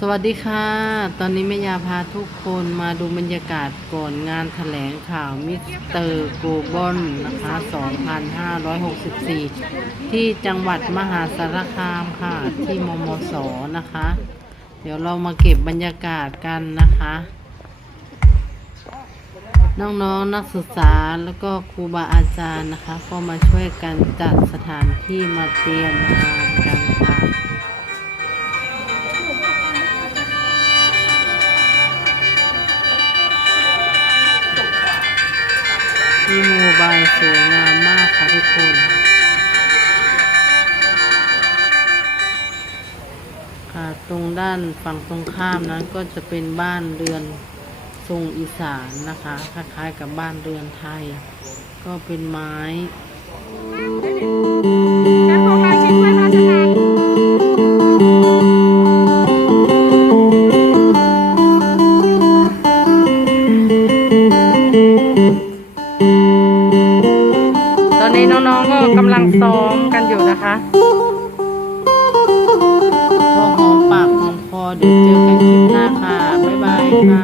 สวัสดีค่ะ ตอนนี้แม่ยาพาทุกคนมาดูบรรยากาศก่อนงานแถลงข่าวมิสเตอร์โกลบอลนะคะ 2564 ที่จังหวัดมหาสารคามค่ะ ที่มมสนะคะ เดี๋ยวเรามาเก็บบรรยากาศกันนะคะ น้องๆนนักศึกษาแล้วก็ครูบาอาจารย์นะคะ ก็มาช่วยกันจัดสถานที่มาเตรียมงานกันค่ะ มีโมบายสวยงามมากค่ะทุกคน ค่ะ ตรงด้านฝั่งตรงข้ามนั้นก็จะเป็นบ้านเรือนทรงอีสานนะคะ คล้ายๆกับบ้านเรือนไทย ก็เป็นไม้ อนนี้น้องๆก็กำลังซ้อมกันอยู่นะคะพอหอมปากหอมคอเดี๋ยวเจอกันคลิปหน้าค่ะ บ๊ายบายค่ะ